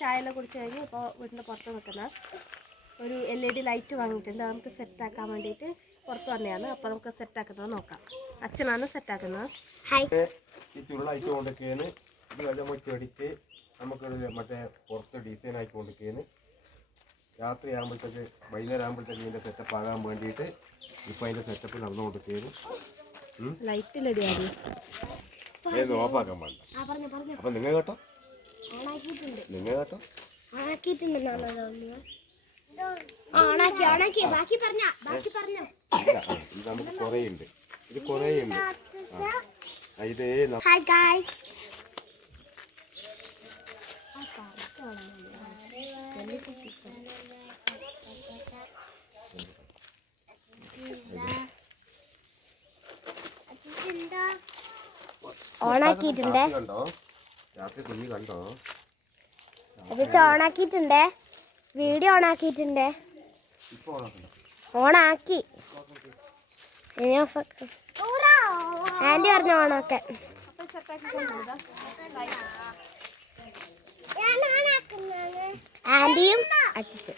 ചായ എല്ലാം കുടിച്ച് കഴിഞ്ഞ് ഇപ്പോൾ വീട്ടിൻ്റെ പുറത്ത് നിൽക്കുന്ന ഒരു LED ലൈറ്റ് വാങ്ങിയിട്ടുണ്ട്. നമുക്ക് സെറ്റാക്കാൻ വേണ്ടിയിട്ട് പുറത്ത് വന്നതാണ്. അപ്പോൾ നമുക്ക് സെറ്റാക്കുന്നത് നോക്കാം. അച്ഛനാണ് സെറ്റാക്കുന്നത്. ഈ ചുരുളായിട്ട് കൊണ്ടൊക്കെയാണ് ഇത് നമ്മൾ ചെടിക്ക് നമുക്ക് മറ്റേ പുറത്ത് ഡിസൈൻ ആക്കി കൊണ്ടൊക്കെയാണ് രാത്രി ആകുമ്പോഴത്തേക്ക് വൈകുന്നേരം ആകുമ്പോഴത്തേക്ക് ഇതിൻ്റെ സെറ്റപ്പ് ആകാൻ വേണ്ടിയിട്ട് ഇപ്പം അതിൻ്റെ സെറ്റപ്പ് നടന്നുകൊണ്ടിരിക്കുകയാണ്. അതൊന്നും ഓഫാക്കാൻ പാടില്ല. അപ്പം നിങ്ങൾ കേട്ടോ നിങ്ങൾ കേട്ടോ ഇത് നമുക്ക് കുറേയുണ്ട്. ഇത് കുറേയുണ്ട്. ഇത് ഓണാക്കിയിട്ടുണ്ട്. രാത്രി കുഞ്ഞി കണ്ടോ? ഓണാക്കിയിട്ടുണ്ട്. വീഡിയോ ഓണാക്കിയിട്ടുണ്ട്. ഓണാക്കി ആൻറ്റി പറഞ്ഞു ഓണാക്കാൻ. ആൻറ്റിയും അച്ഛൻ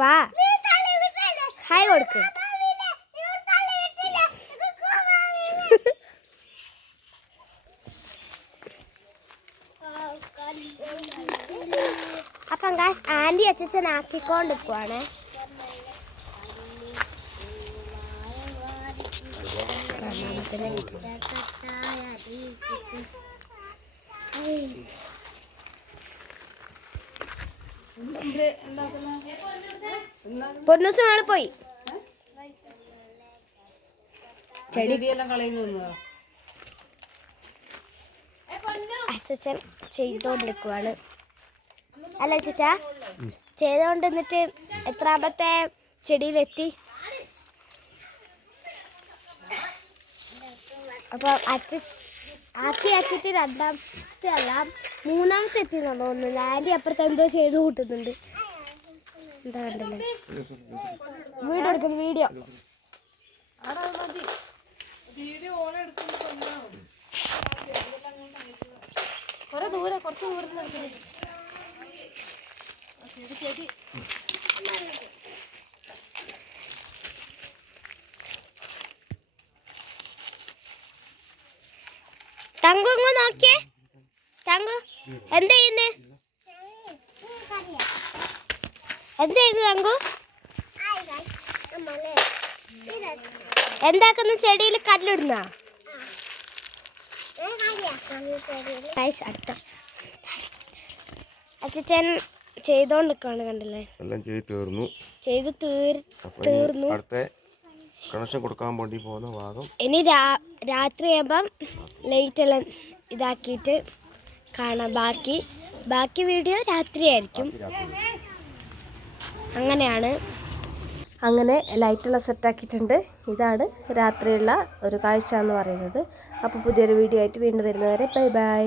വാ ഹായ് കൊടുക്ക്. അപ്പം ആൻറ്റി അച്ഛൻ ആക്കിക്കൊണ്ടിരിക്കുവാണ്. പൊന്നൂസ് നാളെ പോയി ചെടിയെല്ലാം കളയുന്നു. അച്ഛൻ ചെയ്തോണ്ടിരിക്കുവാണ്. അല്ല ചേച്ചാ ചെയ്തോണ്ട് എന്നിട്ട് എത്രാമത്തെ ചെടിയിലെത്തി? അപ്പൊ അച്ഛൻ ആക്കിയിട്ട് രണ്ടാമത്തെ അല്ല മൂന്നാമത്തെ എത്തിയെന്നാണ് തോന്നുന്നത്. ആൻറ്റി അപ്പുറത്ത് എന്തോ ചെയ്ത് കൂട്ടുന്നുണ്ട്. എന്താ കണ്ടല്ലേ വീഡിയോ എടുക്കുന്നു. കുറച്ച് ദൂരം തങ്കു നോക്കിയേ. തങ്കു എന്താ ചെയ്യുന്നേ? തങ്കു എന്താക്കുന്നു? ചെടിയിൽ കല്ലിടുന്ന അടുത്ത അച്ഛൻ ചെയ്തോണ്ടിരിക്കാണ്. കണ്ടില്ലേ എല്ലാം ചെയ്തു തീർന്നു. അടുത്ത കണക്ഷൻ കൊടുക്കാൻ വേണ്ടി പോകുന്ന ഭാഗം ഇനി രാത്രിയാകുമ്പം ലൈറ്റ് എല്ലാം ഇതാക്കിയിട്ട് കാണാം. ബാക്കി വീഡിയോ രാത്രിയായിരിക്കും. അങ്ങനെയാണ്. അങ്ങനെ ലൈറ്റെല്ലാം സെറ്റാക്കിയിട്ടുണ്ട്. ഇതാണ് രാത്രിയുള്ള ഒരു കാഴ്ച എന്ന് പറയുന്നത്. അപ്പോൾ പുതിയൊരു വീഡിയോ ആയിട്ട് വീണ്ടും വരുന്നവരെ ബൈ ബൈ.